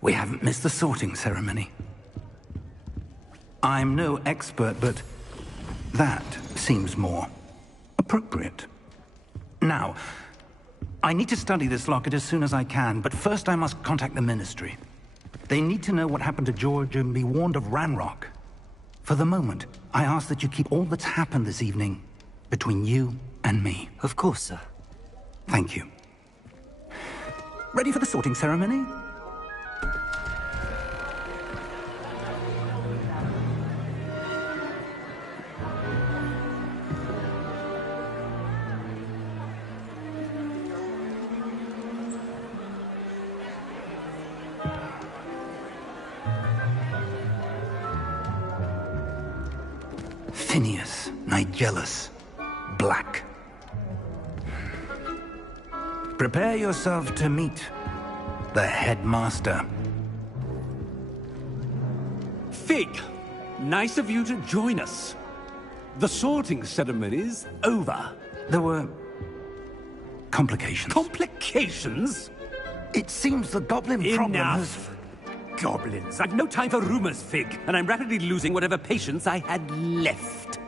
We haven't missed the sorting ceremony. I'm no expert, but that seems more appropriate. Now, I need to study this locket as soon as I can, but first I must contact the Ministry. They need to know what happened to George and be warned of Ranrock. For the moment, I ask that you keep all that's happened this evening between you and me. Of course, sir. Thank you. Ready for the sorting ceremony? Phineas, Nigellus, Black. Prepare yourself to meet the headmaster. Fig, nice of you to join us. The sorting ceremony's over. There were complications. Complications? It seems the goblin problem has... Enough! Goblins. I've no time for rumors, Fig, and I'm rapidly losing whatever patience I had left.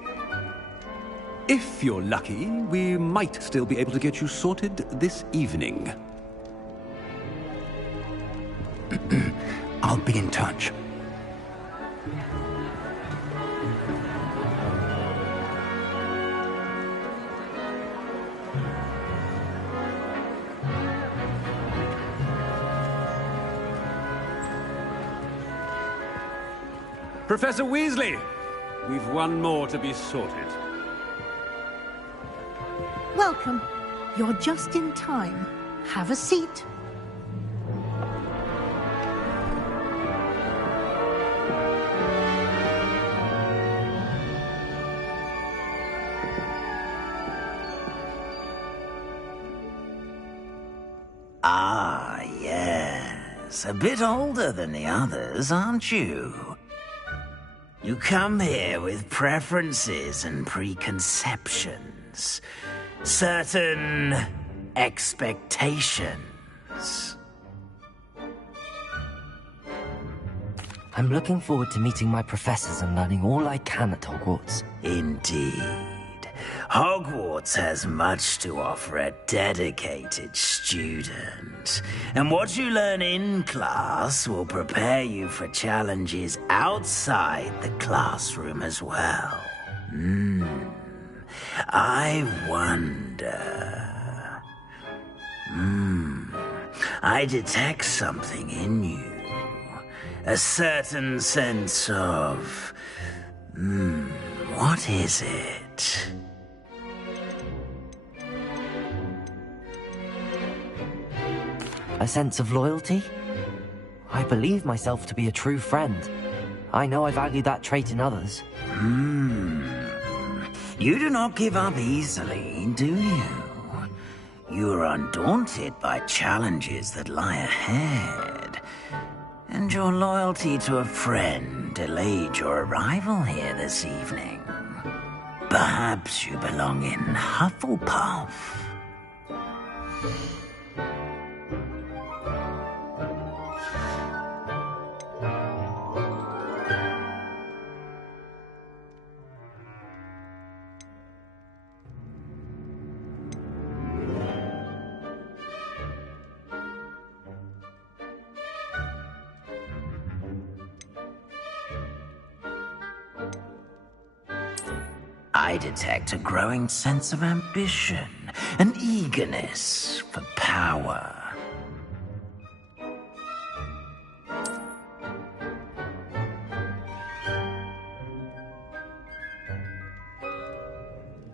If you're lucky, we might still be able to get you sorted this evening. I'll be in touch. Professor Weasley, we've one more to be sorted. Welcome. You're just in time. Have a seat. Ah, yes. A bit older than the others, aren't you? You come here with preferences and preconceptions. Certain expectations. I'm looking forward to meeting my professors and learning all I can at Hogwarts. Indeed. Hogwarts has much to offer a dedicated student. And what you learn in class will prepare you for challenges outside the classroom as well. I wonder... I detect something in you. A certain sense of... what is it? A sense of loyalty? I believe myself to be a true friend. I know I value that trait in others. You do not give up easily, do you? You are undaunted by challenges that lie ahead. And your loyalty to a friend delayed your arrival here this evening. Perhaps you belong in Hufflepuff. I detect a growing sense of ambition, an eagerness for power.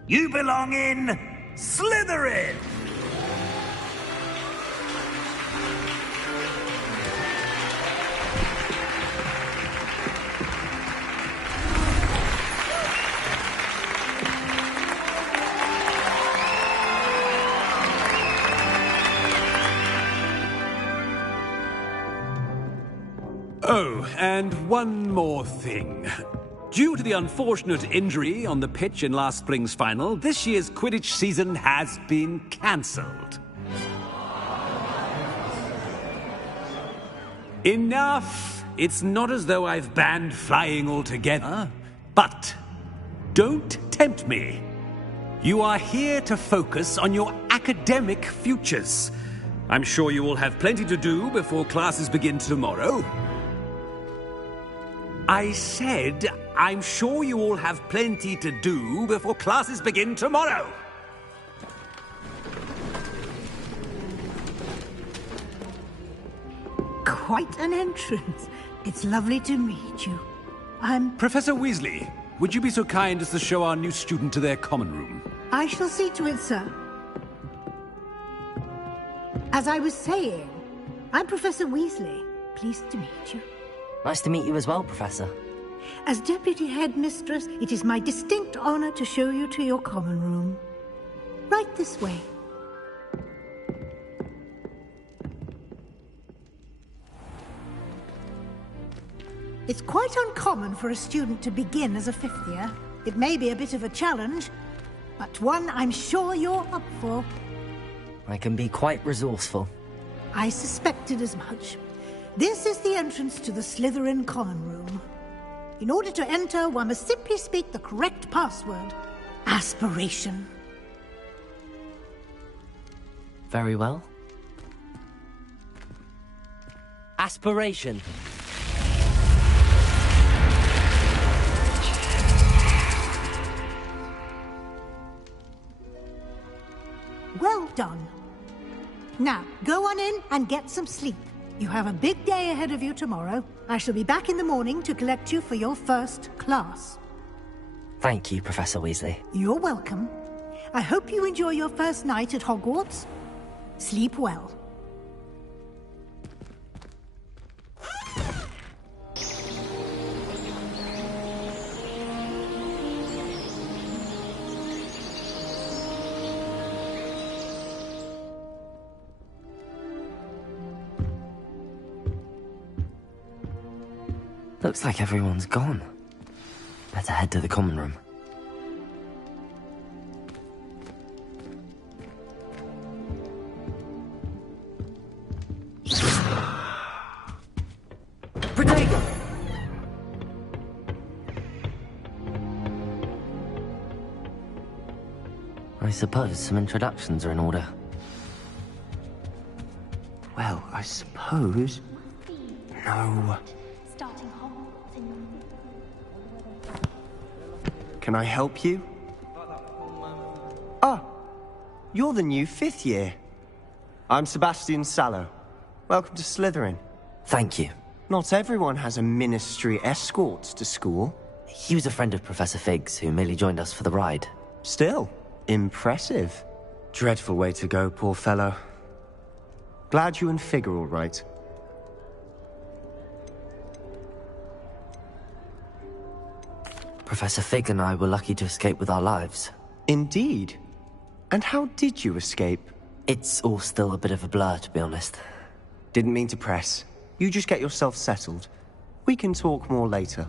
You belong in Slytherin! Oh, and one more thing. Due to the unfortunate injury on the pitch in last spring's final, this year's Quidditch season has been cancelled. Enough! It's not as though I've banned flying altogether. But don't tempt me. You are here to focus on your academic futures. I'm sure you will have plenty to do before classes begin tomorrow. I said, I'm sure you all have plenty to do before classes begin tomorrow. Quite an entrance. It's lovely to meet you. Professor Weasley, would you be so kind as to show our new student to their common room? I shall see to it, sir. As I was saying, I'm Professor Weasley. Pleased to meet you. Nice to meet you as well, Professor. As Deputy Headmistress, it is my distinct honor to show you to your common room. Right this way. It's quite uncommon for a student to begin as a fifth year. It may be a bit of a challenge, but one I'm sure you're up for. I can be quite resourceful. I suspected as much. This is the entrance to the Slytherin common room. In order to enter, one must simply speak the correct password. Aspiration. Very well. Aspiration. Well done. Now, go on in and get some sleep. You have a big day ahead of you tomorrow. I shall be back in the morning to collect you for your first class. Thank you, Professor Weasley. You're welcome. I hope you enjoy your first night at Hogwarts. Sleep well. Looks like everyone's gone. Better head to the common room. Protego! I suppose some introductions are in order. Well, I suppose... No. Can I help you? Ah, you're the new fifth year. I'm Sebastian Sallow. Welcome to Slytherin. Thank you. Not everyone has a ministry escort to school. He was a friend of Professor Fig's who merely joined us for the ride. Still, impressive. Dreadful way to go, poor fellow. Glad you and Fig are all right. Professor Fig and I were lucky to escape with our lives. Indeed. And how did you escape? It's all still a bit of a blur, to be honest. Didn't mean to press. You just get yourself settled. We can talk more later.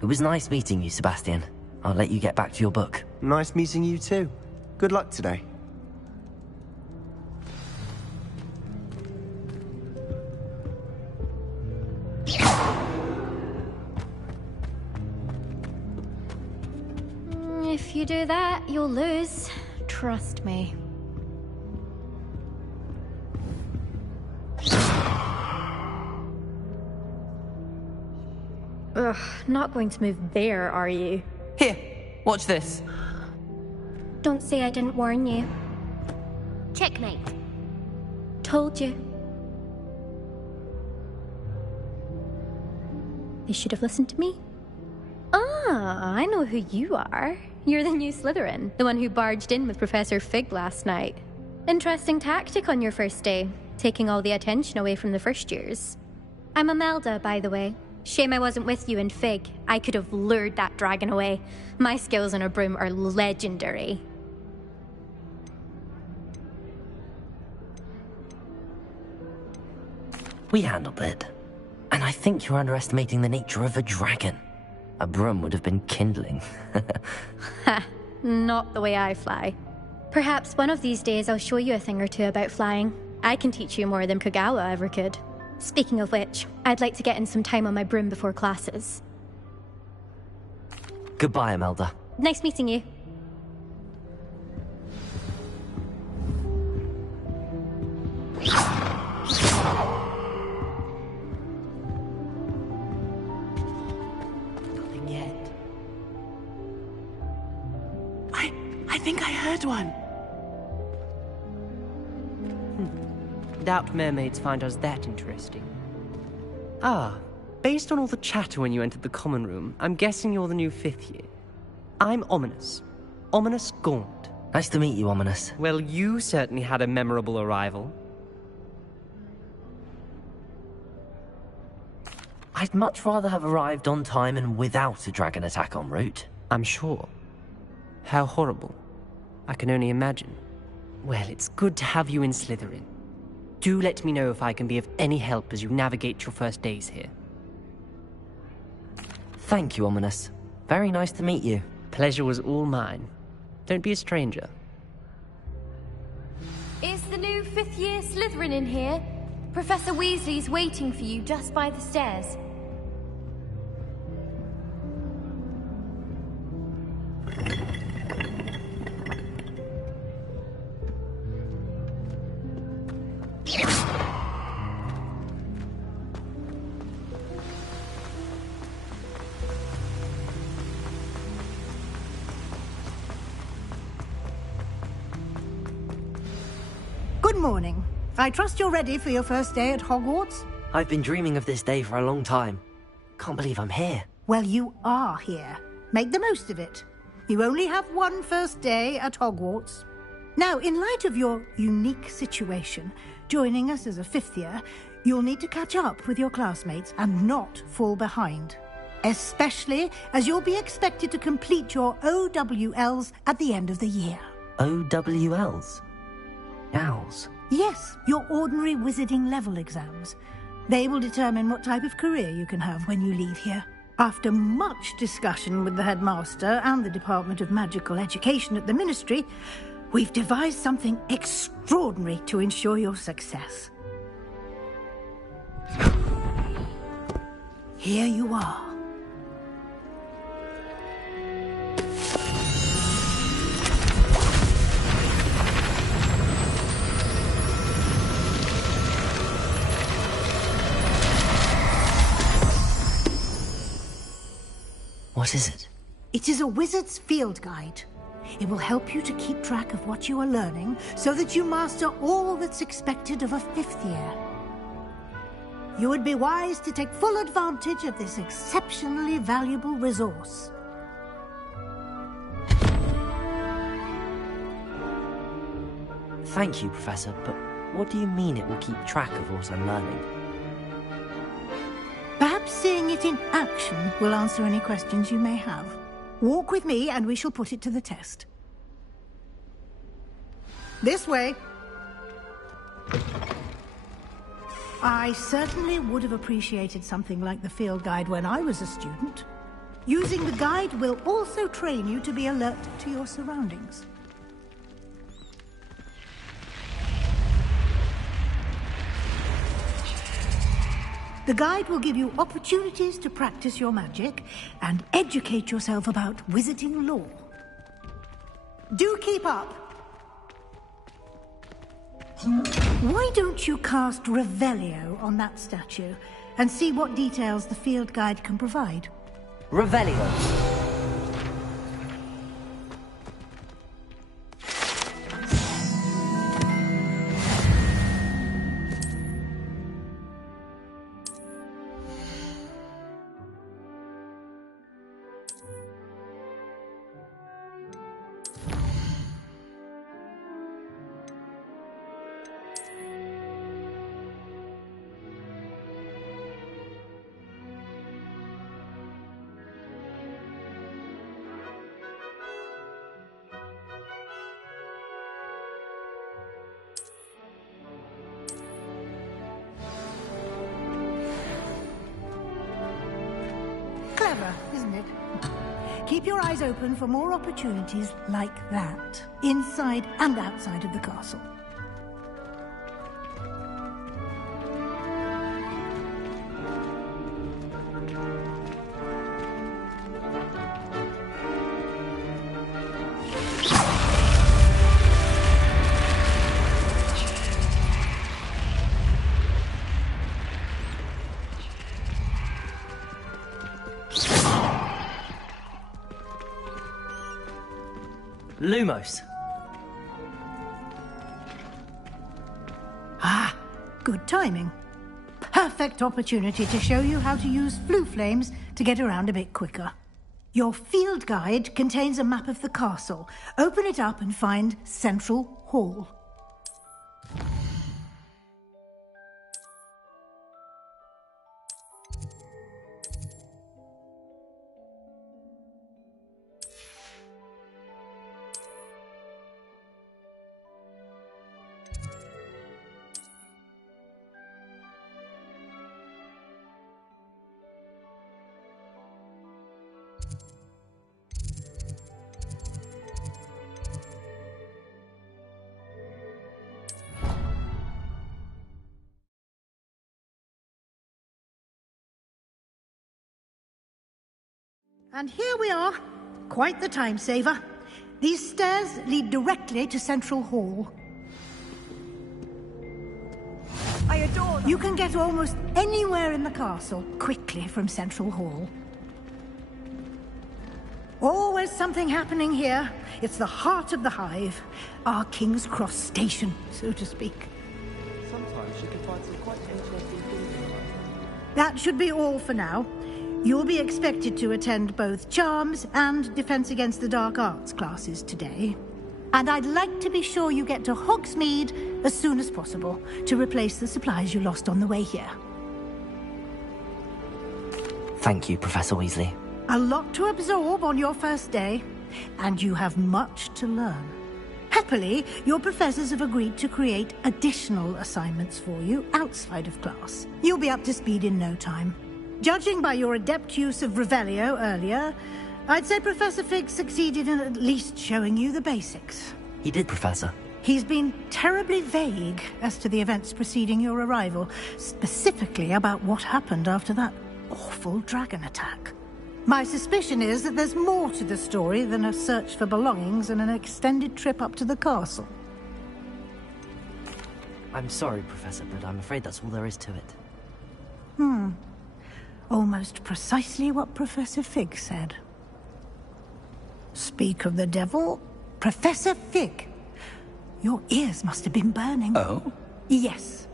It was nice meeting you, Sebastian. I'll let you get back to your book. Nice meeting you too. Good luck today. If you do that, you'll lose. Trust me. Ugh, not going to move there, are you? Here, watch this. Don't say I didn't warn you. Checkmate. Told you. You should have listened to me. Ah, I know who you are. You're the new Slytherin, the one who barged in with Professor Fig last night. Interesting tactic on your first day, taking all the attention away from the first years. I'm Imelda, by the way. Shame I wasn't with you and Fig. I could have lured that dragon away. My skills on a broom are legendary. We handled it. And I think you're underestimating the nature of a dragon. A broom would have been kindling. Ha, not the way I fly. Perhaps one of these days I'll show you a thing or two about flying. I can teach you more than Kagawa ever could. Speaking of which, I'd like to get in some time on my broom before classes. Goodbye, Imelda. Nice meeting you. Nothing yet. I think I heard one. Doubt mermaids find us that interesting. Ah, based on all the chatter when you entered the common room, I'm guessing you're the new 5th year. I'm Ominous. Ominous Gaunt. Nice to meet you, Ominous. Well, you certainly had a memorable arrival. I'd much rather have arrived on time and without a dragon attack en route. I'm sure. How horrible. I can only imagine. Well, it's good to have you in Slytherin. Do let me know if I can be of any help as you navigate your first days here. Thank you, Ominous. Very nice to meet you. Pleasure was all mine. Don't be a stranger. Is the new 5th year Slytherin in here? Professor Weasley's waiting for you just by the stairs. Good morning. I trust you're ready for your first day at Hogwarts? I've been dreaming of this day for a long time. Can't believe I'm here. Well, you are here. Make the most of it. You only have one first day at Hogwarts. Now, in light of your unique situation, joining us as a 5th year, you'll need to catch up with your classmates and not fall behind. Especially as you'll be expected to complete your OWLs at the end of the year. OWLs? Owls? Yes, your ordinary wizarding level exams. They will determine what type of career you can have when you leave here. After much discussion with the headmaster and the Department of Magical Education at the Ministry, we've devised something extraordinary to ensure your success. Here you are. What is it? It is a wizard's field guide. It will help you to keep track of what you are learning so that you master all that's expected of a 5th year. You would be wise to take full advantage of this exceptionally valuable resource. Thank you, Professor, but what do you mean it will keep track of what I'm learning? Perhaps seeing it in action will answer any questions you may have. Walk with me and we shall put it to the test. This way. I certainly would have appreciated something like the field guide when I was a student. Using the guide will also train you to be alert to your surroundings. The guide will give you opportunities to practice your magic and educate yourself about wizarding lore. Do keep up! Why don't you cast Revelio on that statue and see what details the field guide can provide? Revelio. Clever, isn't it? Keep your eyes open for more opportunities like that, inside and outside of the castle. Lumos. Ah, good timing. Perfect opportunity to show you how to use flue flames to get around a bit quicker. Your field guide contains a map of the castle. Open it up and find Central Hall. And here we are. Quite the time saver. These stairs lead directly to Central Hall. I adore them. You can get almost anywhere in the castle quickly from Central Hall. Always something happening here. It's the heart of the hive. Our King's Cross station, so to speak. Sometimes you can find some quite interesting things. That should be all for now. You'll be expected to attend both Charms and Defense Against the Dark Arts classes today. And I'd like to be sure you get to Hogsmeade as soon as possible to replace the supplies you lost on the way here. Thank you, Professor Weasley. A lot to absorb on your first day, and you have much to learn. Happily, your professors have agreed to create additional assignments for you outside of class. You'll be up to speed in no time. Judging by your adept use of Revelio earlier, I'd say Professor Fig succeeded in at least showing you the basics. He did, Professor. He's been terribly vague as to the events preceding your arrival, specifically about what happened after that awful dragon attack. My suspicion is that there's more to the story than a search for belongings and an extended trip up to the castle. I'm sorry, Professor, but I'm afraid that's all there is to it. Almost precisely what Professor Fig said. Speak of the devil, Professor Fig. Your ears must have been burning. Oh? Yes.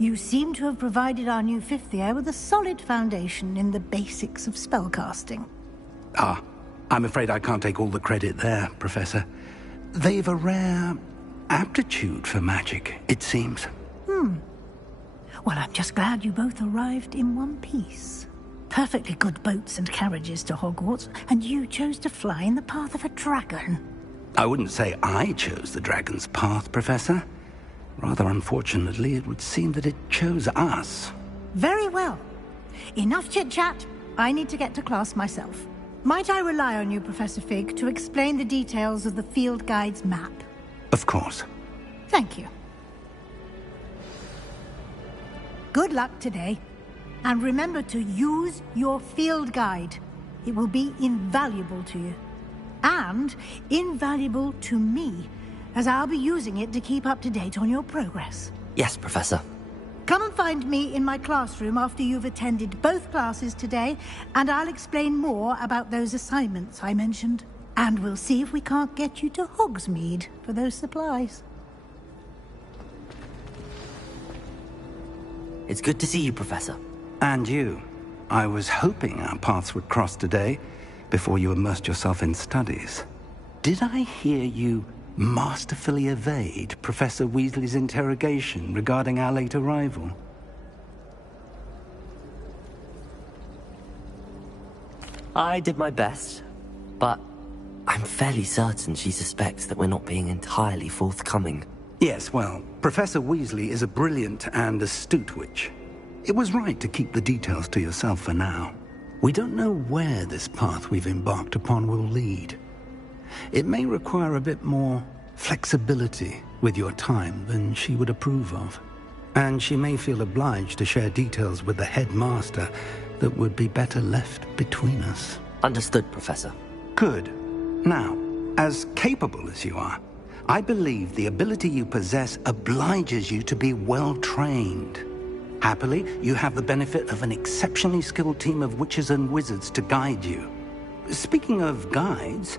You seem to have provided our new fifth year with a solid foundation in the basics of spellcasting. Ah, I'm afraid I can't take all the credit there, Professor. They've a rare aptitude for magic, it seems. Well, I'm just glad you both arrived in one piece. Perfectly good boats and carriages to Hogwarts, and you chose to fly in the path of a dragon. I wouldn't say I chose the dragon's path, Professor. Rather unfortunately, it would seem that it chose us. Very well. Enough chit-chat. I need to get to class myself. Might I rely on you, Professor Fig, to explain the details of the field guide's map? Of course. Thank you. Good luck today. And remember to use your field guide. It will be invaluable to you. And invaluable to me, as I'll be using it to keep up to date on your progress. Yes, Professor. Come and find me in my classroom after you've attended both classes today, and I'll explain more about those assignments I mentioned. And we'll see if we can't get you to Hogsmeade for those supplies. It's good to see you, Professor. And you. I was hoping our paths would cross today, before you immersed yourself in studies. Did I hear you masterfully evade Professor Weasley's interrogation regarding our late arrival? I did my best, but I'm fairly certain she suspects that we're not being entirely forthcoming. Yes, well, Professor Weasley is a brilliant and astute witch. It was right to keep the details to yourself for now. We don't know where this path we've embarked upon will lead. It may require a bit more flexibility with your time than she would approve of. And she may feel obliged to share details with the headmaster that would be better left between us. Understood, Professor. Good. Now, as capable as you are, I believe the ability you possess obliges you to be well-trained. Happily, you have the benefit of an exceptionally skilled team of witches and wizards to guide you. Speaking of guides,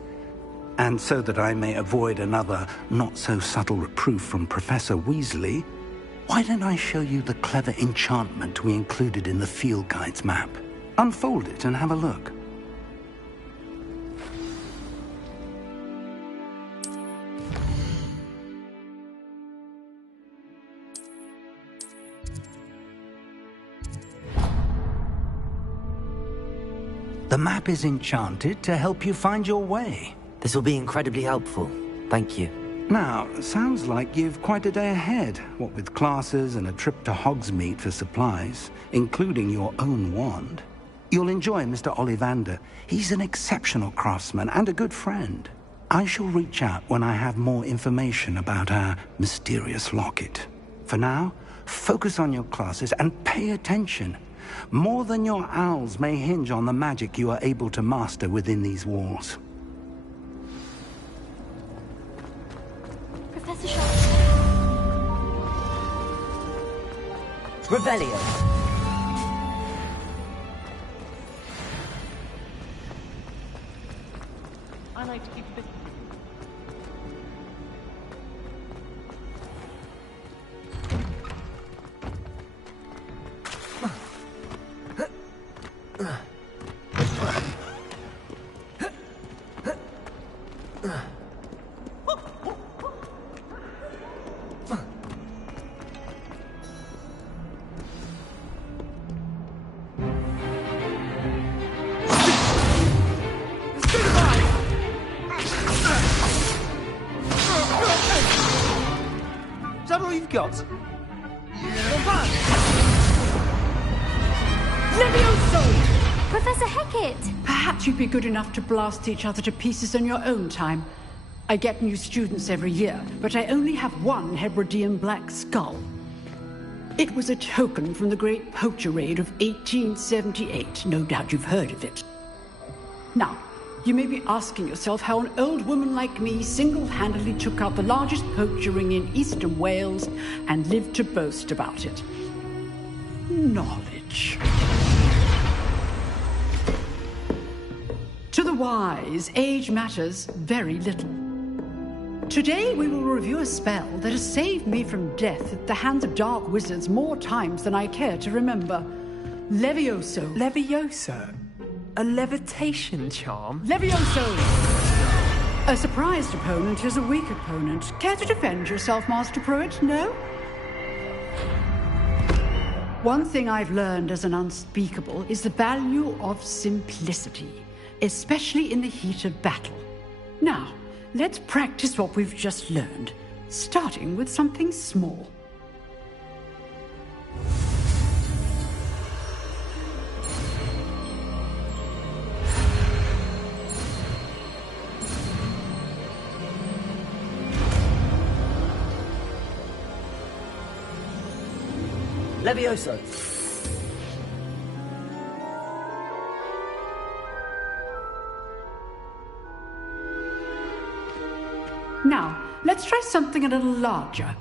And so that I may avoid another not-so-subtle reproof from Professor Weasley, why don't I show you the clever enchantment we included in the field guide's map? Unfold it and have a look. The map is enchanted to help you find your way. This will be incredibly helpful. Thank you. Now, sounds like you've quite a day ahead, what with classes and a trip to Hogsmeade for supplies, including your own wand. You'll enjoy Mr. Ollivander. He's an exceptional craftsman and a good friend. I shall reach out when I have more information about our mysterious locket. For now, focus on your classes and pay attention. More than your owls may hinge on the magic you are able to master within these walls. Professor Shaw. Revelio. I like to keep a bit. Is that all you've got? Professor Hecat! Perhaps you'd be good enough to blast each other to pieces on your own time. I get new students every year, but I only have one Hebridean black skull. It was a token from the Great Poacher Raid of 1878. No doubt you've heard of it. Now, you may be asking yourself how an old woman like me single-handedly took out the largest poacher ring in eastern Wales and lived to boast about it. Knowledge. To the wise, age matters very little. Today we will review a spell that has saved me from death at the hands of dark wizards more times than I care to remember. Levioso. Levioso? A levitation charm? Levioso! A surprised opponent is a weak opponent. Care to defend yourself, Master Pruitt? No? One thing I've learned as an unspeakable is the value of simplicity, especially in the heat of battle. Now, let's practice what we've just learned, starting with something small. Levioso. Now, let's try something a little larger.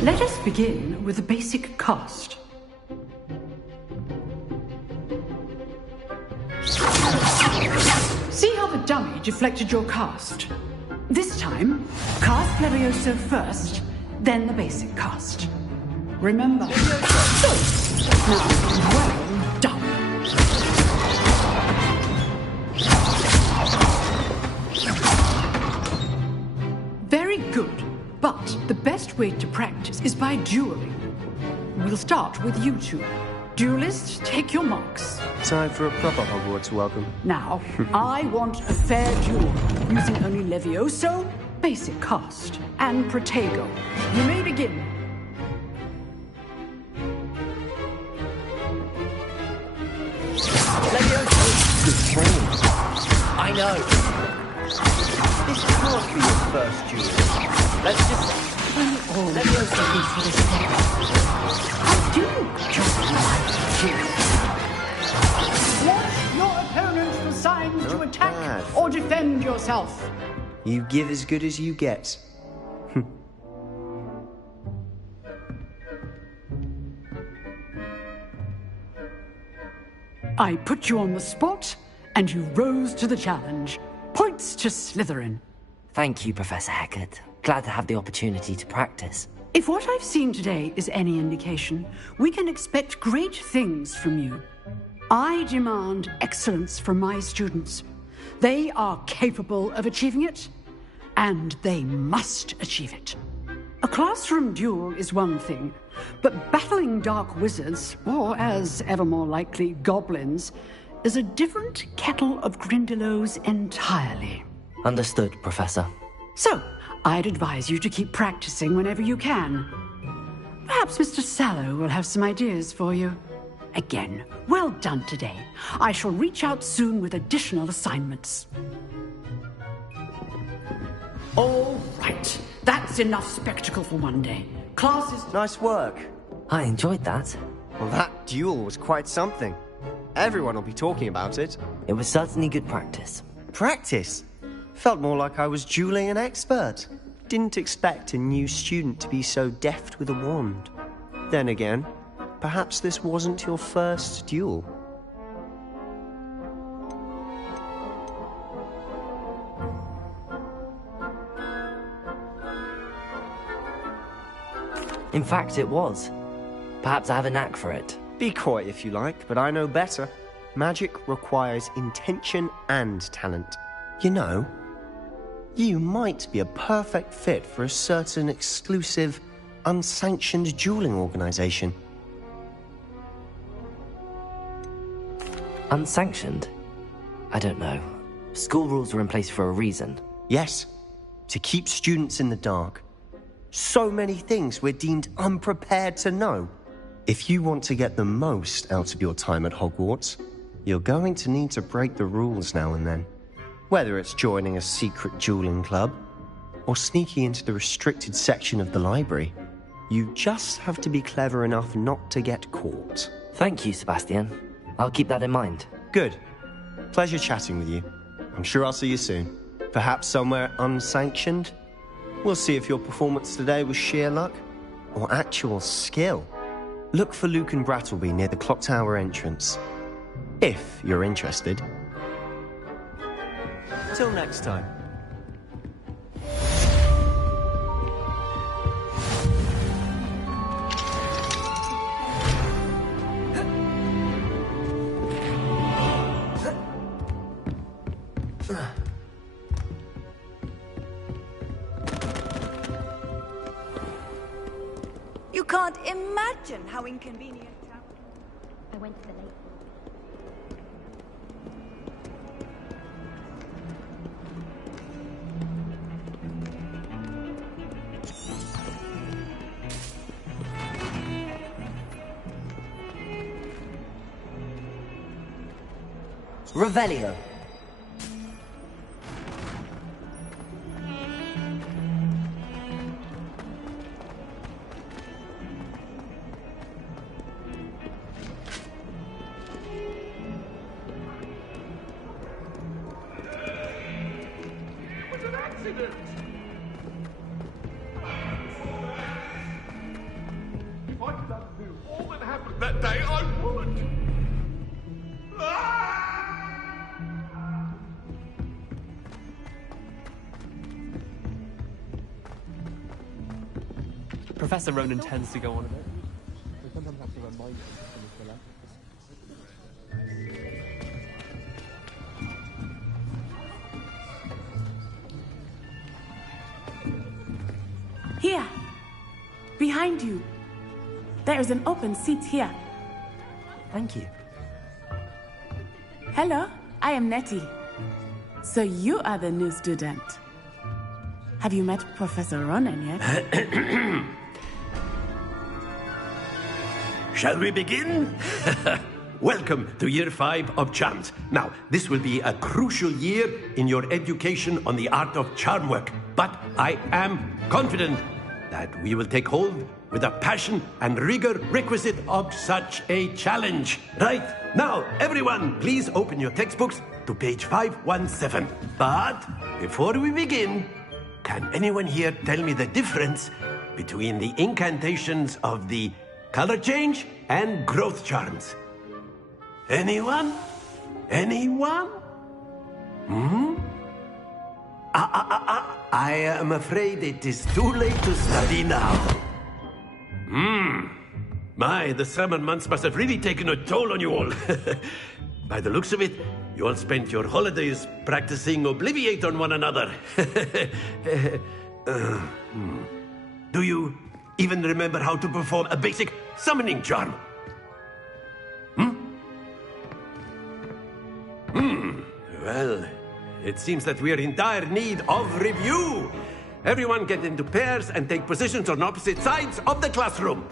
Let us begin with the basic cast. See how the dummy deflected your cast? This time, cast Levioso first, then the basic cast. Remember. Good. Now, well done. Very good. But the best way to practice is by dueling. We'll start with you two. Duelists, take your marks. Time for a proper Hogwarts welcome. Now, I want a fair duel, using only Levioso, basic cast, and Protego. You may begin. Levioso! Good training. I know. This can't be your first duel. Let's just... Levioso thinks for this I do just like to duel. Watch your opponent the sign to attack bad. or defend yourself. You give as good as you get. I put you on the spot, and you rose to the challenge. Points to Slytherin. Thank you, Professor Hecat. Glad to have the opportunity to practice. If what I've seen today is any indication, we can expect great things from you. I demand excellence from my students. They are capable of achieving it, and they must achieve it. A classroom duel is one thing, but battling dark wizards, or as ever more likely, goblins, is a different kettle of Grindylows entirely. Understood, Professor. So, I'd advise you to keep practicing whenever you can. Perhaps Mr. Sallow will have some ideas for you. Again, well done today. I shall reach out soon with additional assignments. All right. That's enough spectacle for one day. Class is... Nice work. I enjoyed that. Well, that duel was quite something. Everyone will be talking about it. It was certainly good practice. Practice? Felt more like I was dueling an expert. Didn't expect a new student to be so deft with a wand. Then again, perhaps this wasn't your first duel. In fact, it was. Perhaps I have a knack for it. Be coy if you like, but I know better. Magic requires intention and talent. You know, you might be a perfect fit for a certain exclusive, unsanctioned dueling organization. Unsanctioned? I don't know. School rules are in place for a reason. Yes, to keep students in the dark. So many things we're deemed unprepared to know. If you want to get the most out of your time at Hogwarts, you're going to need to break the rules now and then. Whether it's joining a secret dueling club, or sneaking into the restricted section of the library, you just have to be clever enough not to get caught. Thank you, Sebastian. I'll keep that in mind. Good. Pleasure chatting with you. I'm sure I'll see you soon. Perhaps somewhere unsanctioned? We'll see if your performance today was sheer luck or actual skill. Look for Luke and Brattleby near the clock tower entrance. If you're interested. Till next time. You can't imagine how inconvenient. I went to the lake. Revelio. If I could undo all that happened that day, I would! Professor Ronan tends to go on a bit. We sometimes have to remind him to finish the lesson. Here, behind you. There is an open seat here. Thank you. Hello, I am Nettie. So you are the new student. Have you met Professor Ronan yet? Shall we begin? Welcome to Year 5 of Charms. Now, this will be a crucial year in your education on the art of charm work, but I am confident that we will take hold with the passion and rigor requisite of such a challenge. Right, now, everyone, please open your textbooks to page 517. But before we begin, can anyone here tell me the difference between the incantations of the color change and growth charms? Anyone? Anyone? I am afraid it is too late to study now. My, the summer months must have really taken a toll on you all. By the looks of it, you all spent your holidays practicing Obliviate on one another. Do you even remember how to perform a basic summoning charm? Well, it seems that we are in dire need of review. Everyone get into pairs and take positions on opposite sides of the classroom.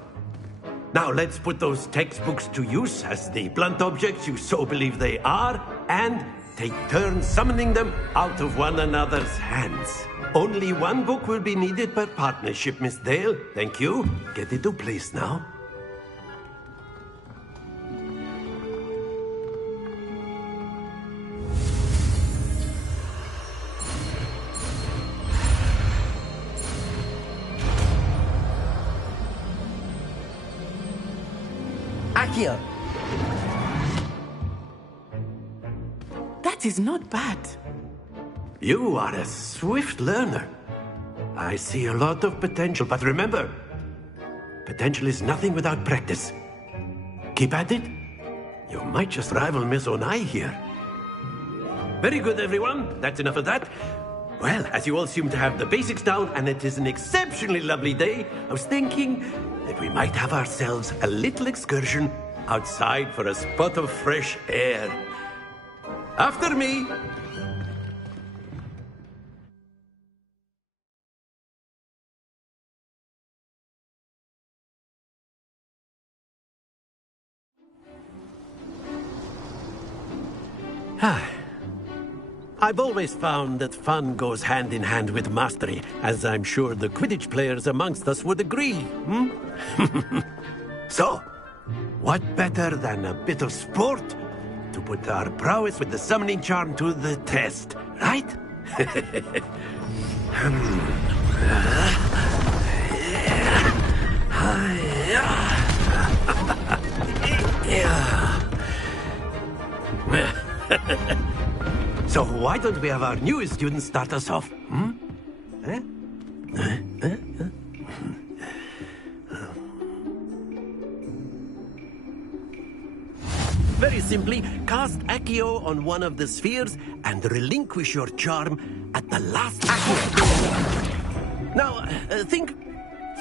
Now let's put those textbooks to use as the blunt objects you so believe they are, and take turns summoning them out of one another's hands. Only one book will be needed per partnership, Miss Dale. Thank you. Get into place now. Accio! That is not bad. You are a swift learner. I see a lot of potential, but remember, potential is nothing without practice. Keep at it. You might just rival Miss Onai here. Very good, everyone. That's enough of that. Well, as you all seem to have the basics down, and it is an exceptionally lovely day, I was thinking that we might have ourselves a little excursion outside for a spot of fresh air. After me. I've always found that fun goes hand in hand with mastery, as I'm sure the Quidditch players amongst us would agree. So, what better than a bit of sport to put our prowess with the summoning charm to the test, right? So why don't we have our newest student start us off? Very simply, cast Accio on one of the spheres and relinquish your charm at the last Accio. Now, think.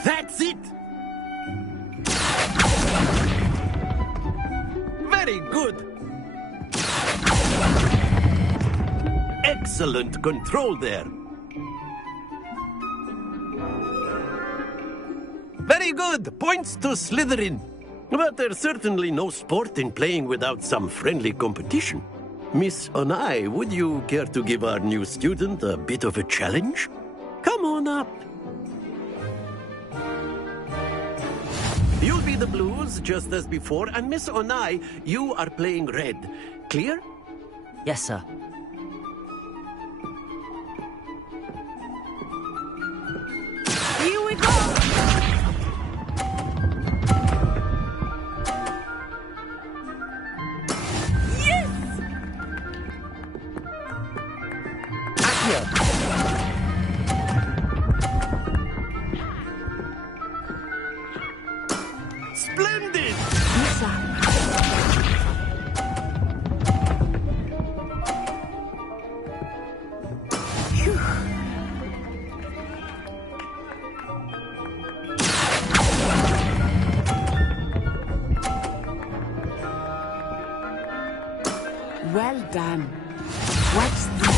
That's it! Very good! Excellent control there. Very good! Points to Slytherin. But there's certainly no sport in playing without some friendly competition. Miss Onai, would you care to give our new student a bit of a challenge? Come on up. You'll be the blues, just as before, and Miss Onai, you are playing red. Clear? Yes, sir. Here we go! Yes! Accio! Splendid! Yes, sir. Phew. Well done. Watch this.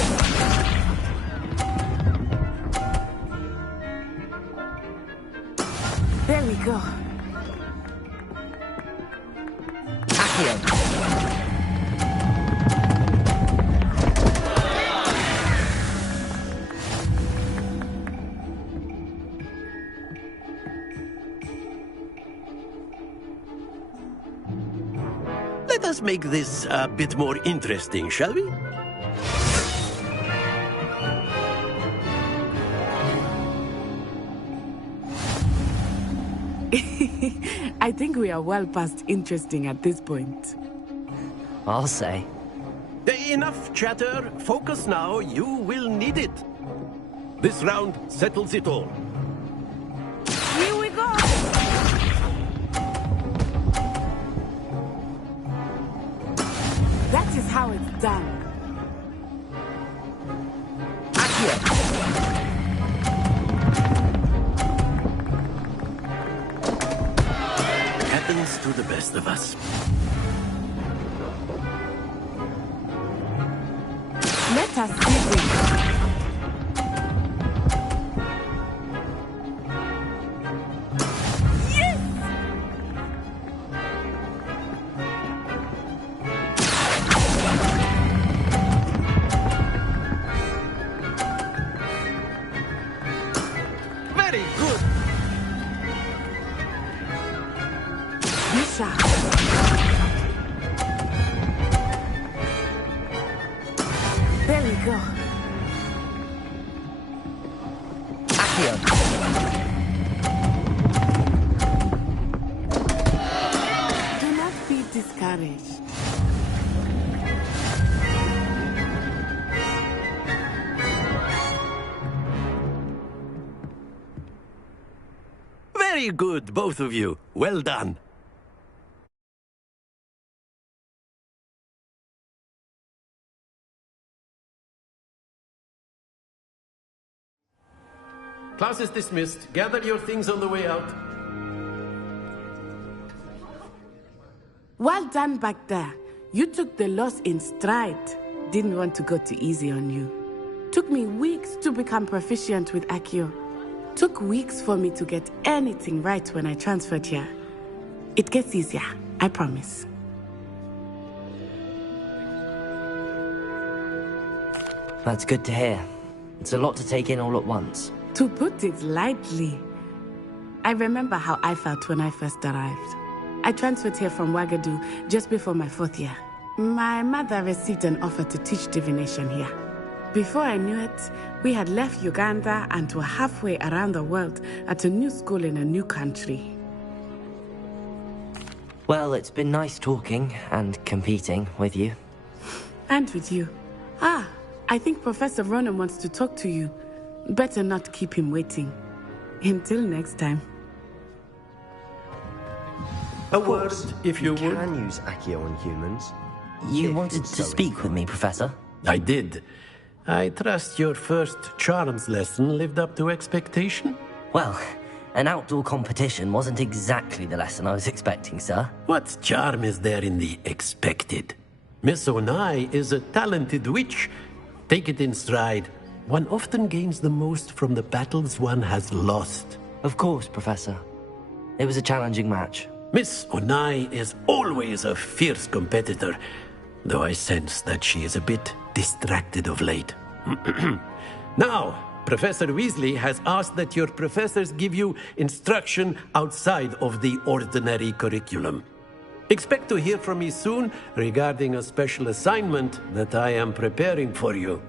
There we go. Accio! Let us make this a bit more interesting, shall we? I think we are well past interesting at this point. I'll say. Enough chatter. Focus now. You will need it. This round settles it all. Here we go! That is how it's done. Happens to the best of us. Let us see this. Very good. Bishop. There we go. Accio. Do not be discouraged. Very good, both of you. Well done. Class is dismissed. Gather your things on the way out. Well done back there. You took the loss in stride. Didn't want to go too easy on you. Took me weeks to become proficient with Accio. Took weeks for me to get anything right when I transferred here. It gets easier, I promise. That's good to hear. It's a lot to take in all at once. To put it lightly, I remember how I felt when I first arrived. I transferred here from Ouagadougou just before my 4th year. My mother received an offer to teach divination here. Before I knew it, we had left Uganda and were halfway around the world at a new school in a new country. Well, it's been nice talking and competing with you. And with you. Ah, I think Professor Ronan wants to talk to you. Better not keep him waiting. Until next time. A word, if you would. You can use Accio on humans. You wanted to speak with me, Professor? I did. I trust your first charms lesson lived up to expectation? Well, an outdoor competition wasn't exactly the lesson I was expecting, sir. What charm is there in the expected? Miss Onai is a talented witch. Take it in stride. One often gains the most from the battles one has lost. Of course, Professor. It was a challenging match. Miss Onai is always a fierce competitor, though I sense that she is a bit distracted of late. Now, Professor Weasley has asked that your professors give you instruction outside of the ordinary curriculum. Expect to hear from me soon regarding a special assignment that I am preparing for you.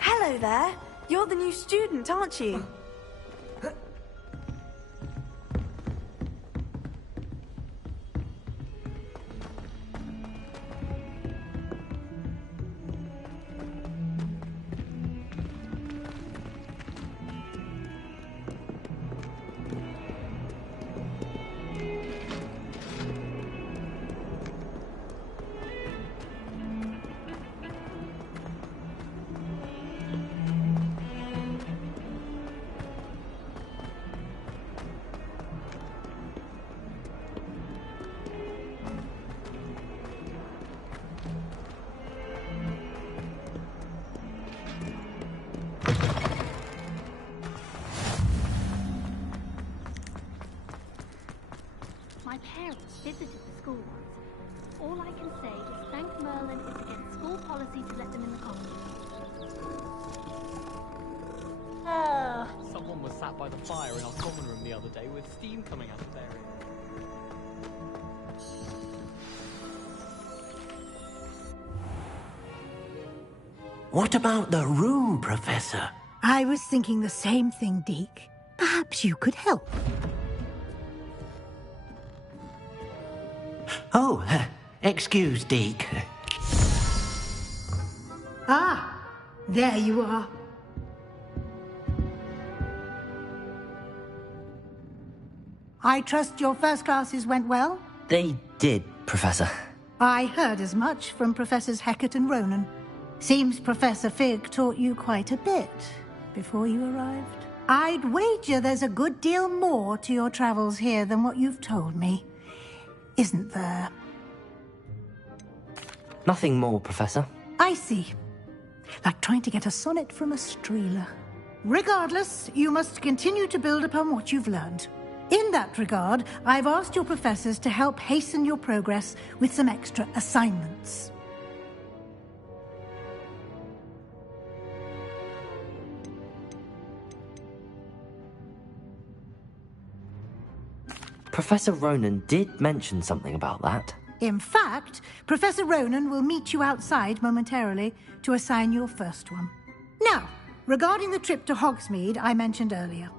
Hello there. You're the new student, aren't you? My parents visited the school once. All I can say is thank Merlin it's against school policy to let them in the common room. Someone was sat by the fire in our common room the other day with steam coming out of their ear. What about the room, Professor? I was thinking the same thing, Deke. Perhaps you could help. Oh, excuse, Deke. Ah, there you are. I trust your first classes went well? They did, Professor. I heard as much from Professors Hecat and Ronan. Seems Professor Fig taught you quite a bit before you arrived. I'd wager there's a good deal more to your travels here than what you've told me. Isn't there? Nothing more, Professor. I see. Like trying to get a sonnet from a streeler. Regardless, you must continue to build upon what you've learned. In that regard, I've asked your professors to help hasten your progress with some extra assignments. Professor Ronan did mention something about that. In fact, Professor Ronan will meet you outside momentarily to assign your first one. Now, regarding the trip to Hogsmeade I mentioned earlier,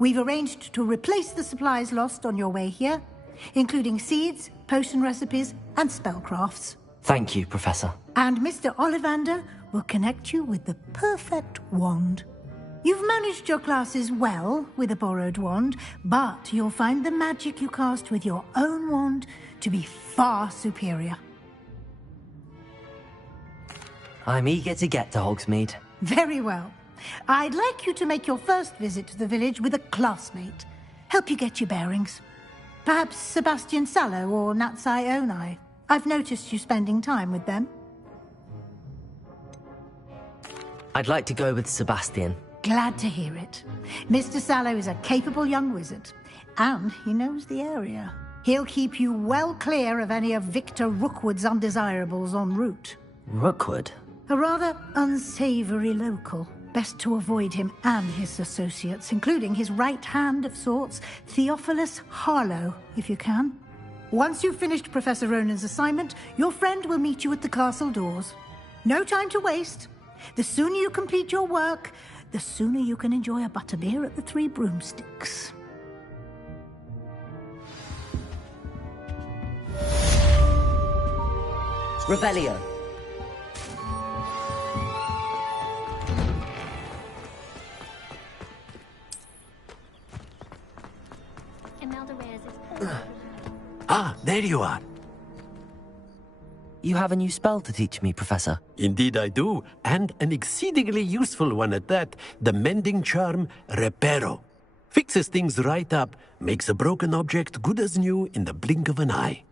we've arranged to replace the supplies lost on your way here, including seeds, potion recipes, and spellcrafts. Thank you, Professor. And Mr. Ollivander will connect you with the perfect wand. You've managed your classes well with a borrowed wand, but you'll find the magic you cast with your own wand to be far superior. I'm eager to get to Hogsmeade. Very well. I'd like you to make your first visit to the village with a classmate. Help you get your bearings. Perhaps Sebastian Sallow or Natsai Onai. I've noticed you spending time with them. I'd like to go with Sebastian. Glad to hear it. Mr. Sallow is a capable young wizard, and he knows the area. He'll keep you well clear of any of Victor Rookwood's undesirables en route. Rookwood? A rather unsavory local. Best to avoid him and his associates, including his right hand of sorts, Theophilus Harlow, if you can. Once you've finished Professor Ronan's assignment, your friend will meet you at the castle doors. No time to waste. The sooner you complete your work, the sooner you can enjoy a butterbeer at the Three Broomsticks. Revelio. Ah, there you are. You have a new spell to teach me, Professor. Indeed I do, and an exceedingly useful one at that. The mending charm, Reparo. Fixes things right up, makes a broken object good as new in the blink of an eye.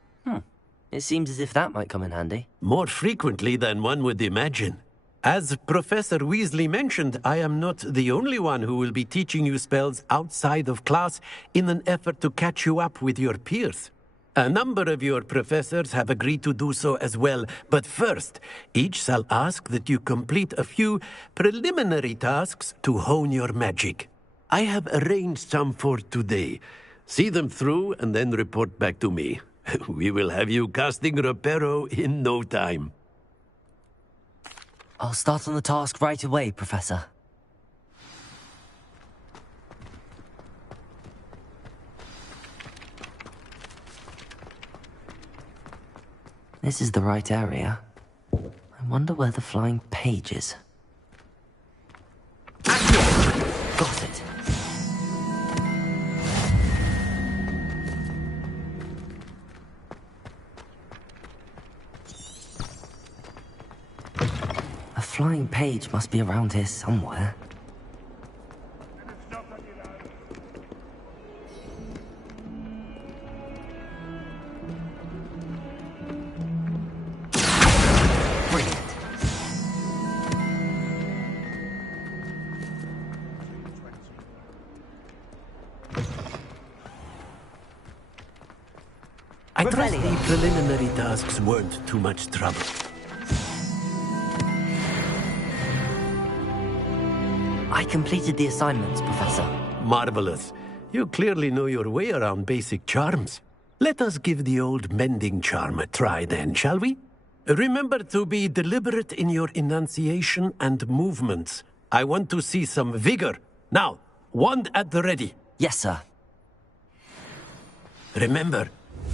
It seems as if that might come in handy. More frequently than one would imagine. As Professor Weasley mentioned, I am not the only one who will be teaching you spells outside of class in an effort to catch you up with your peers. A number of your professors have agreed to do so as well, but first, each shall ask that you complete a few preliminary tasks to hone your magic. I have arranged some for today. See them through and then report back to me. We will have you casting Reparo in no time. I'll start on the task right away, Professor. This is the right area. I wonder where the flying page is. Got it. A flying page must be around here somewhere. I trust the preliminary tasks weren't too much trouble. I completed the assignments, Professor. Marvelous. You clearly know your way around basic charms. Let us give the old mending charm a try then, shall we? Remember to be deliberate in your enunciation and movements. I want to see some vigor. Now, wand at the ready. Yes, sir. Remember,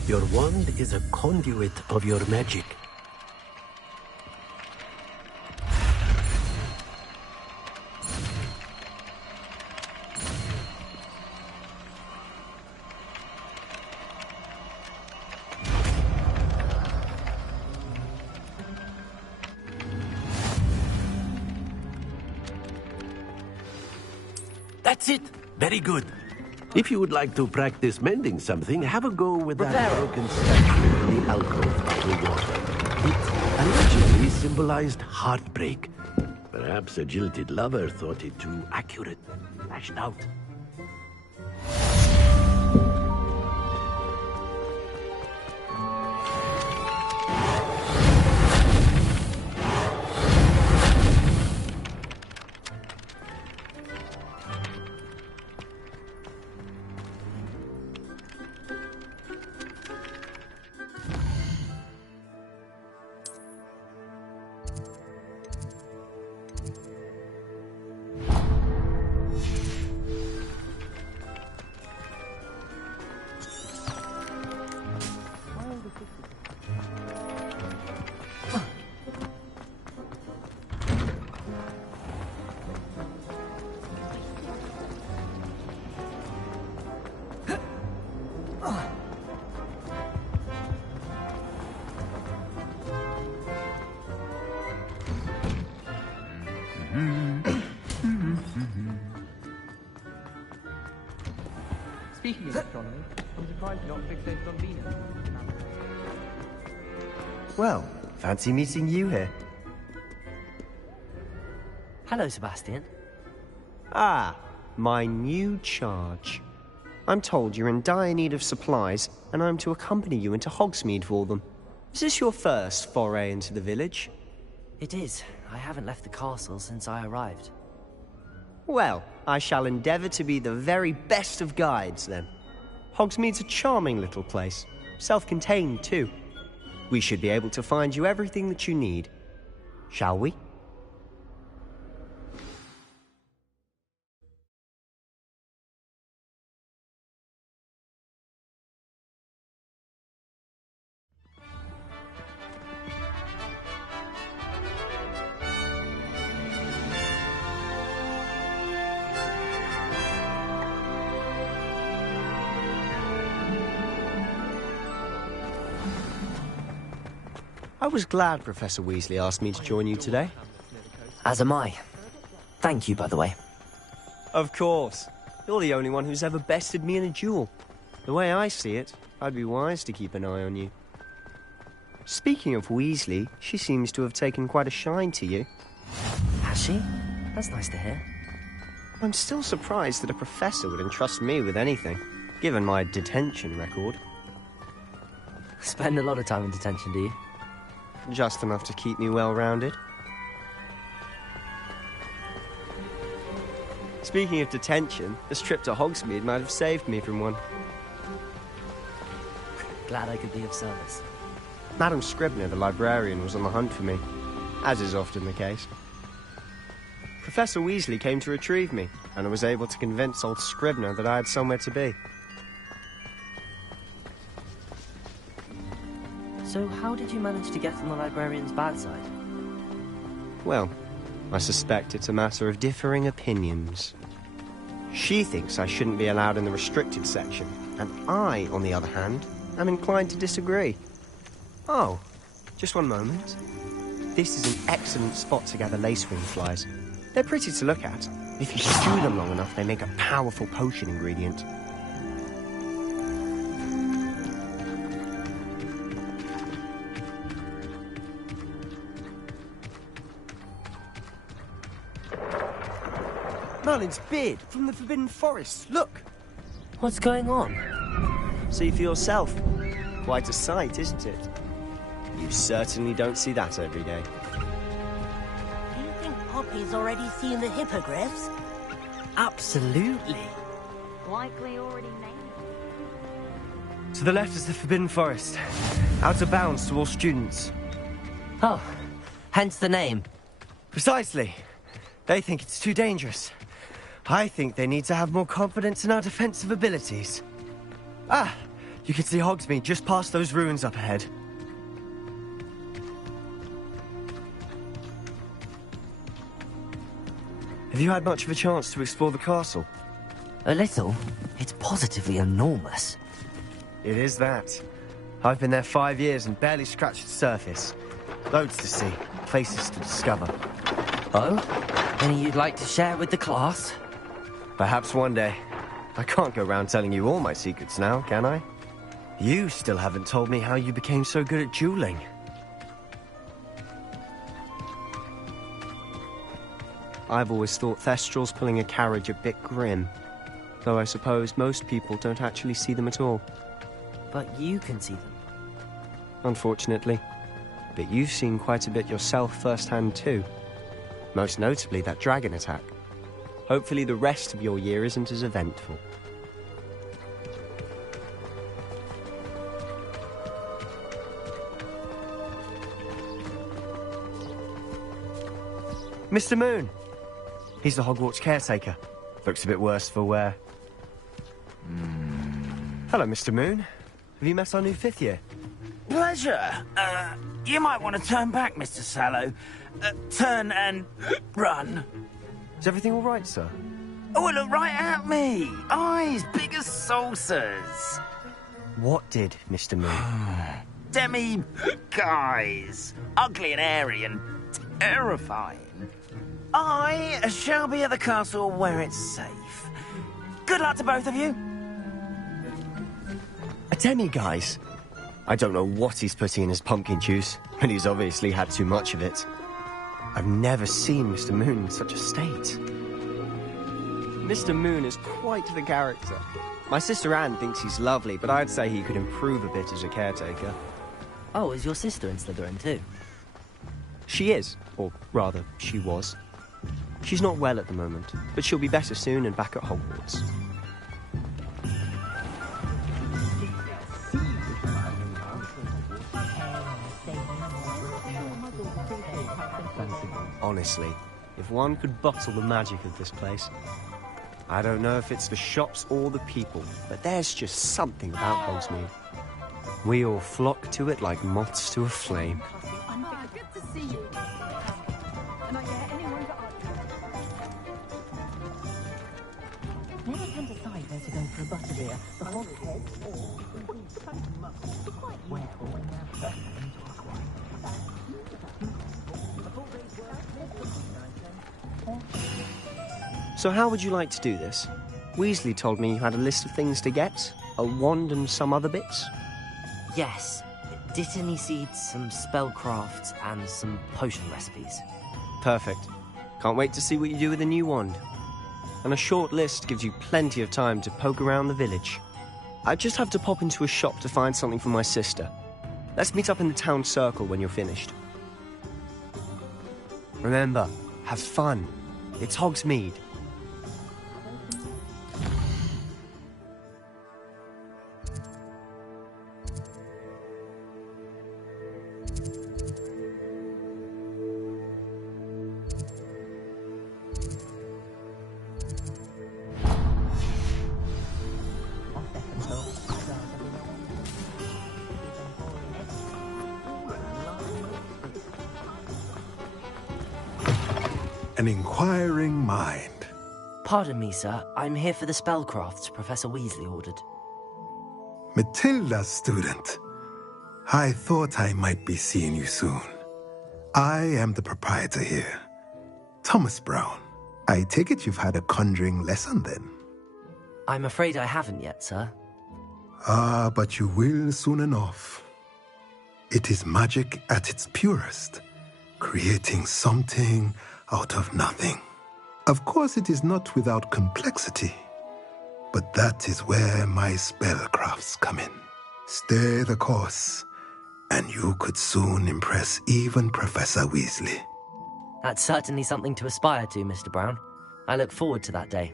your wand is a conduit of your magic. That's it. Very good. If you would like to practice mending something, have a go with that broken statue in the alcove by the water. It allegedly symbolized heartbreak. Perhaps a jilted lover thought it too accurate. Lashed out. Speaking of astronomy, I'm surprised you're not fixated on Venus. Well, fancy meeting you here. Hello, Sebastian. Ah, my new charge. I'm told you're in dire need of supplies, and I'm to accompany you into Hogsmeade for them. Is this your first foray into the village? It is. I haven't left the castle since I arrived. Well, I shall endeavour to be the very best of guides, then. Hogsmeade's a charming little place. Self-contained, too. We should be able to find you everything that you need. Shall we? I was glad Professor Weasley asked me to join you today. As am I. Thank you, by the way. Of course. You're the only one who's ever bested me in a duel. The way I see it, I'd be wise to keep an eye on you. Speaking of Weasley, she seems to have taken quite a shine to you. Has she? That's nice to hear. I'm still surprised that a professor would entrust me with anything, given my detention record. Spend a lot of time in detention, do you? Just enough to keep me well-rounded. Speaking of detention, this trip to Hogsmeade might have saved me from one. Glad I could be of service. Madam Scribner, the librarian, was on the hunt for me, as is often the case. Professor Weasley came to retrieve me, and I was able to convince old Scribner that I had somewhere to be. So how did you manage to get on the librarian's bad side? Well, I suspect it's a matter of differing opinions. She thinks I shouldn't be allowed in the restricted section, and I, on the other hand, am inclined to disagree. Oh, just one moment. This is an excellent spot to gather lacewing flies. They're pretty to look at. If you stew them long enough, they make a powerful potion ingredient. Merlin's beard from the Forbidden Forest. Look! What's going on? See for yourself. Quite a sight, isn't it? You certainly don't see that every day. Do you think Poppy's already seen the hippogriffs? Absolutely. Likely already named. To the left is the Forbidden Forest. Out of bounds to all students. Oh, hence the name. Precisely. They think it's too dangerous. I think they need to have more confidence in our defensive abilities. Ah, you can see Hogsmeade just past those ruins up ahead. Have you had much of a chance to explore the castle? A little. It's positively enormous. It is that. I've been there 5 years and barely scratched the surface. Loads to see, places to discover. Oh? Any you'd like to share with the class? Perhaps one day. I can't go around telling you all my secrets now, can I? You still haven't told me how you became so good at dueling. I've always thought Thestrals pulling a carriage a bit grim. Though I suppose most people don't actually see them at all. But you can see them. Unfortunately. But you've seen quite a bit yourself firsthand too. Most notably that dragon attack. Hopefully the rest of your year isn't as eventful. Mr. Moon! He's the Hogwarts caretaker. Looks a bit worse for wear. Hello, Mr. Moon. Have you met our new 5th year? Pleasure. You might want to turn back, Mr. Sallow. Turn and run. Is everything all right, sir? Oh, look right at me. Eyes big as saucers. What did, Mr. Moon? Demi guys. Ugly and airy and terrifying. I shall be at the castle where it's safe. Good luck to both of you. A demi-guise? I don't know what he's putting in his pumpkin juice, but he's obviously had too much of it. I've never seen Mr. Moon in such a state. Mr. Moon is quite the character. My sister Anne thinks he's lovely, but I'd say he could improve a bit as a caretaker. Oh, is your sister in Slytherin too? She is, or rather, she was. She's not well at the moment, but she'll be better soon and back at Hogwarts. Honestly, if one could bottle the magic of this place. I don't know if it's the shops or the people, but there's just something about Hogsmeade. We all flock to it like moths to a flame. Good to see you. And I get anyone to Never can decide where to go for a butterbeer. The hogshead So how would you like to do this? Weasley told me you had a list of things to get, a wand and some other bits. Yes. Dittany seeds, some spellcrafts, and some potion recipes. Perfect. Can't wait to see what you do with the new wand. And a short list gives you plenty of time to poke around the village. I just have to pop into a shop to find something for my sister. Let's meet up in the town circle when you're finished. Remember, have fun. It's Hogsmeade. An inquiring mind. Pardon me, sir. I'm here for the spellcrafts Professor Weasley ordered. Matilda's student. I thought I might be seeing you soon. I am the proprietor here, Thomas Brown. I take it you've had a conjuring lesson then? I'm afraid I haven't yet, sir. Ah, but you will soon enough. It is magic at its purest, creating something out of nothing. Of course, it is not without complexity, but that is where my spellcrafts come in. Stay the course, and you could soon impress even Professor Weasley. That's certainly something to aspire to, Mr. Brown. I look forward to that day.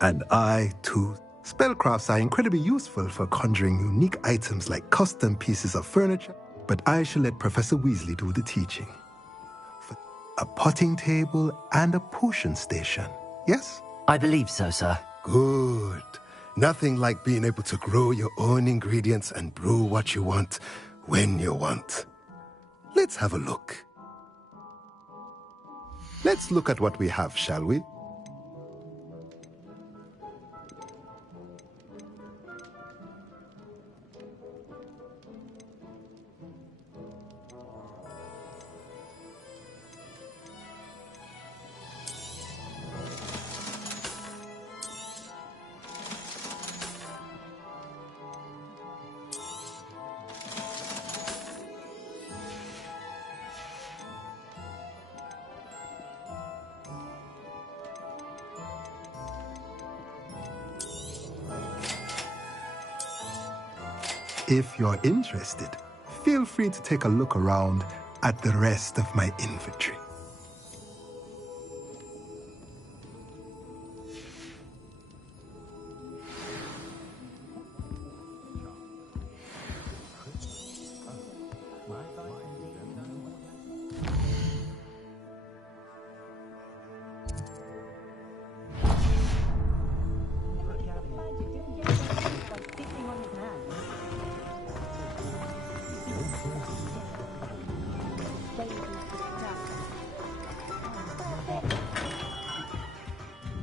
And I, too. Spellcrafts are incredibly useful for conjuring unique items like custom pieces of furniture, but I shall let Professor Weasley do the teaching. For a potting table and a potion station, yes? I believe so, sir. Good. Nothing like being able to grow your own ingredients and brew what you want when you want. Let's have a look. Let's look at what we have, shall we? If you're interested, feel free to take a look around at the rest of my inventory.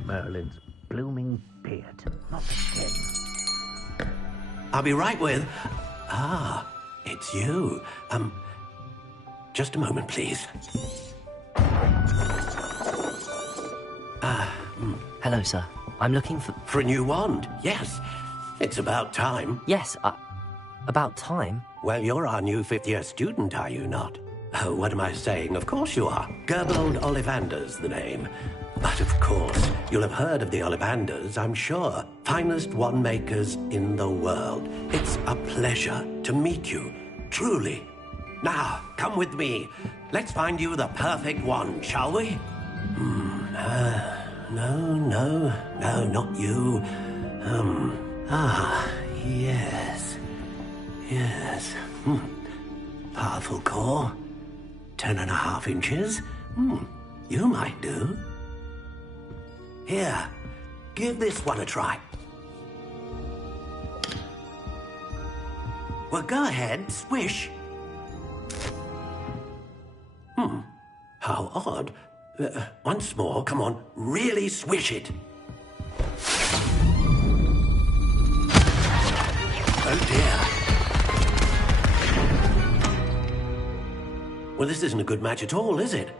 Merlin's blooming beard, not the skin. I'll be right with... Ah, it's you. Just a moment, please. Hello, sir. I'm looking for... For a new wand, yes. It's about time. Yes, about time? Well, you're our new fifth-year student, are you not? Oh, what am I saying? Of course you are. Gerbold Ollivander's the name. But of course, you'll have heard of the Ollivanders, I'm sure. Finest wand makers in the world. It's a pleasure to meet you, truly. Now, come with me. Let's find you the perfect wand, shall we? No, not you. Yes. Powerful core. 10.5 inches. You might do. Here, give this one a try. Well, go ahead, swish. How odd. Once more, come on, really swish it. Oh dear. Well, this isn't a good match at all, is it?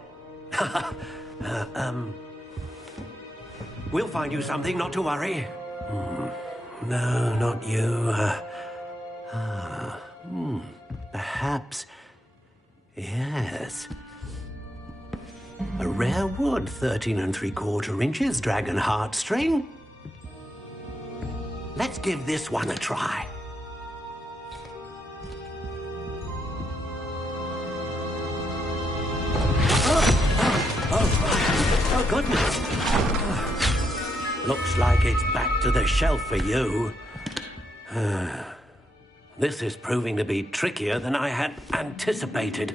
We'll find you something, not to worry. No, not you. Perhaps... Yes. A rare wood, 13 3/4 inches, dragon heartstring. Let's give this one a try. Oh, goodness. Looks like it's back to the shelf for you. This is proving to be trickier than I had anticipated.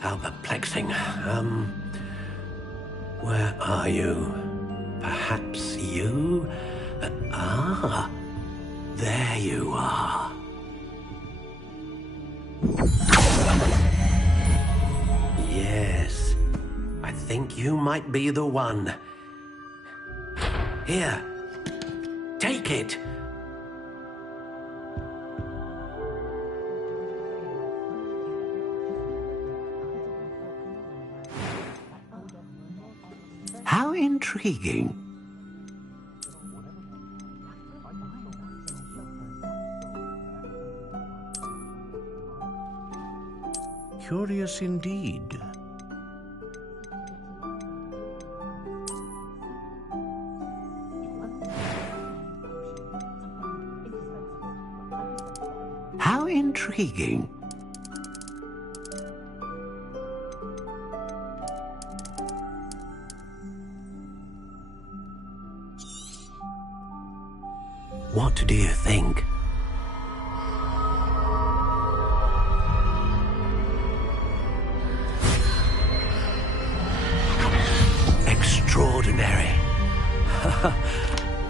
How perplexing. Where are you? Perhaps you? There you are. Yes, I think you might be the one. Here, take it. How intriguing. Curious indeed. intriguing. What do you think? Extraordinary.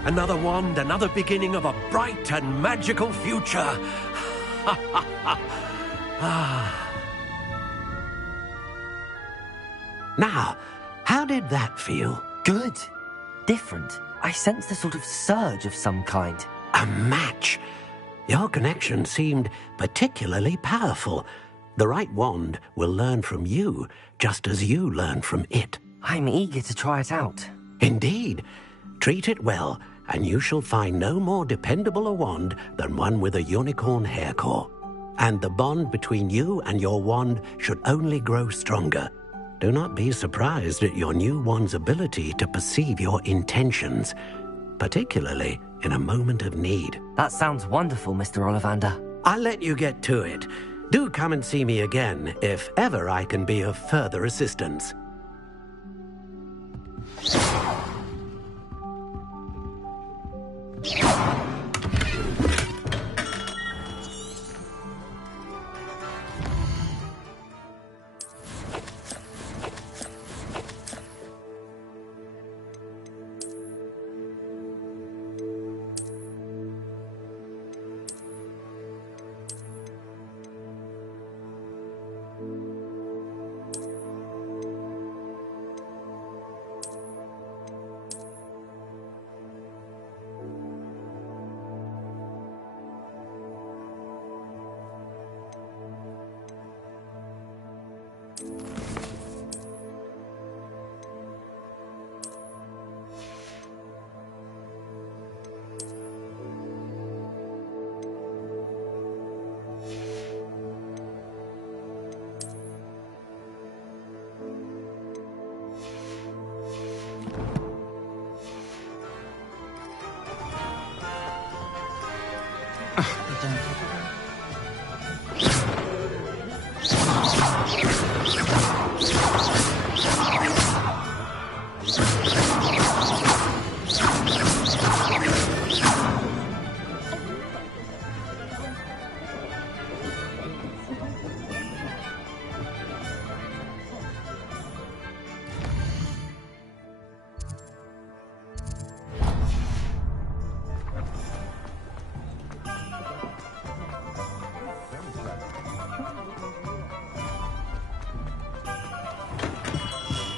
Another wand, another beginning of a bright and magical future. Now, how did that feel? Good. Different. I sensed a sort of surge of some kind. A match. Your connection seemed particularly powerful. The right wand will learn from you, just as you learn from it. I'm eager to try it out. Indeed. Treat it well, and you shall find no more dependable a wand than one with a unicorn hair core. And the bond between you and your wand should only grow stronger. Do not be surprised at your new wand's ability to perceive your intentions, particularly in a moment of need. That sounds wonderful, Mr. Ollivander. I'll let you get to it. Do come and see me again if ever I can be of further assistance.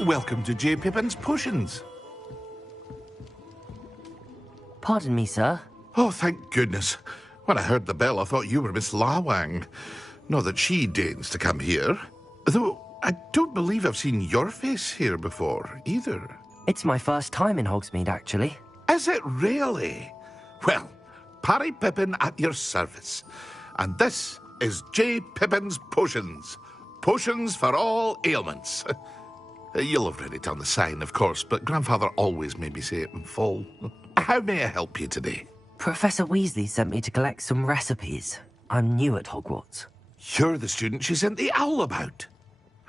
Welcome to J. Pippin's Potions. Pardon me, sir. Oh, thank goodness. When I heard the bell, I thought you were Miss Lawang. Not that she deigns to come here. Though, I don't believe I've seen your face here before, either. It's my first time in Hogsmeade, actually. Is it really? Well, Parry Pippin at your service. And this is J. Pippin's Potions. Potions for all ailments. You'll have read it on the sign, of course, but Grandfather always made me say it in full. How may I help you today? Professor Weasley sent me to collect some recipes. I'm new at Hogwarts. You're the student she sent the owl about.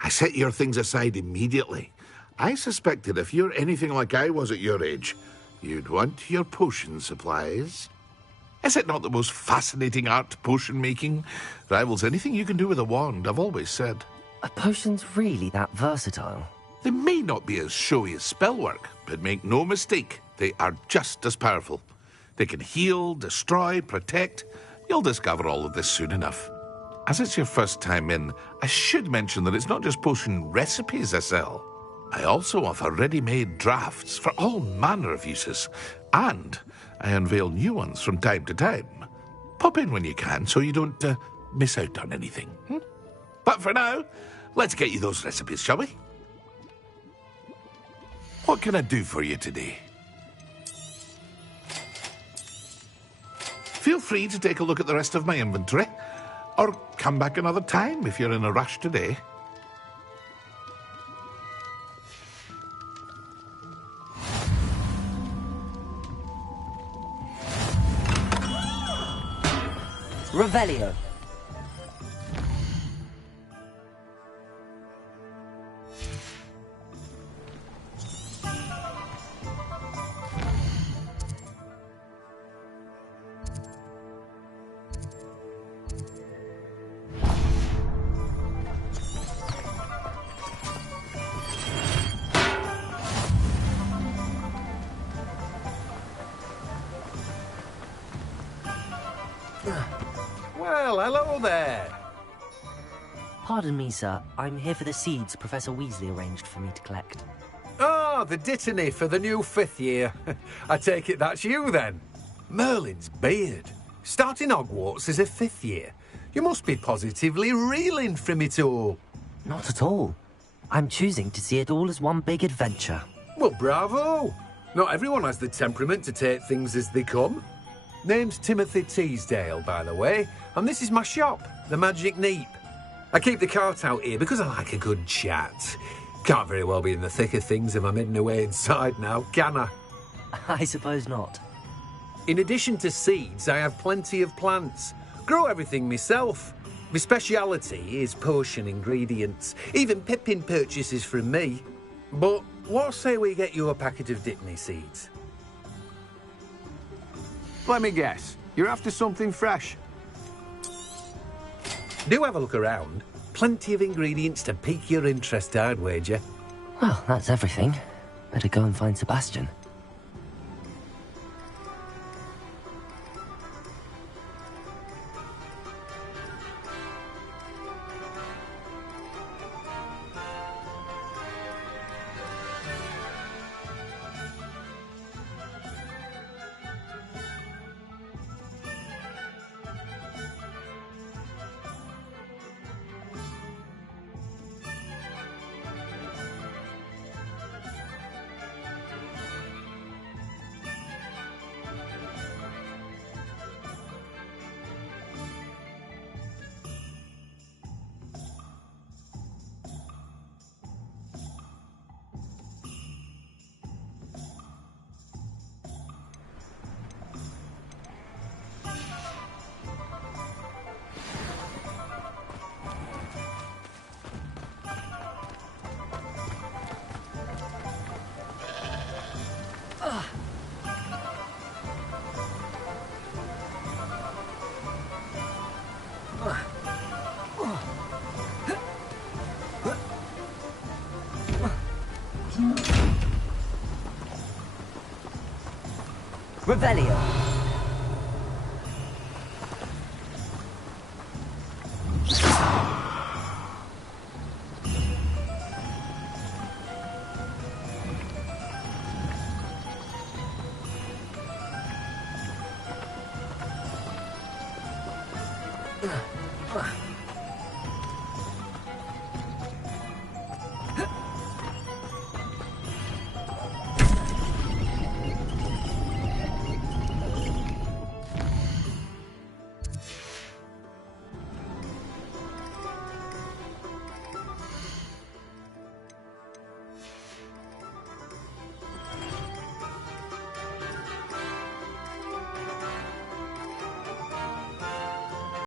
I set your things aside immediately. I suspected if you're anything like I was at your age, you'd want your potion supplies. Is it not the most fascinating art, potion making? Rivals anything you can do with a wand, I've always said. Are potions really that versatile? They may not be as showy as spellwork, but make no mistake, they are just as powerful. They can heal, destroy, protect. You'll discover all of this soon enough. As it's your first time in, I should mention that it's not just potion recipes I sell. I also offer ready-made drafts for all manner of uses, and I unveil new ones from time to time. Pop in when you can so you don't miss out on anything. But for now, let's get you those recipes, shall we? What can I do for you today? Feel free to take a look at the rest of my inventory, or come back another time if you're in a rush today. Revelio. Well, hello there. Pardon me, sir. I'm here for the seeds Professor Weasley arranged for me to collect. Ah, the dittany for the new 5th year. I take it that's you, then. Merlin's beard. Starting Hogwarts as a 5th year. You must be positively reeling from it all. Not at all. I'm choosing to see it all as one big adventure. Well, bravo. Not everyone has the temperament to take things as they come. Name's Timothy Teasdale, by the way, and this is my shop, the Magic Neep. I keep the cart out here because I like a good chat. Can't very well be in the thick of things if I'm hidden away inside now, can I? I suppose not. In addition to seeds, I have plenty of plants. Grow everything myself. My speciality is potion ingredients. Even Pippin purchases from me. But what say we get you a packet of Dittany seeds? Let me guess. You're after something fresh. Do have a look around. Plenty of ingredients to pique your interest, I'd wager. Well, that's everything. Better go and find Sebastian. Revelio.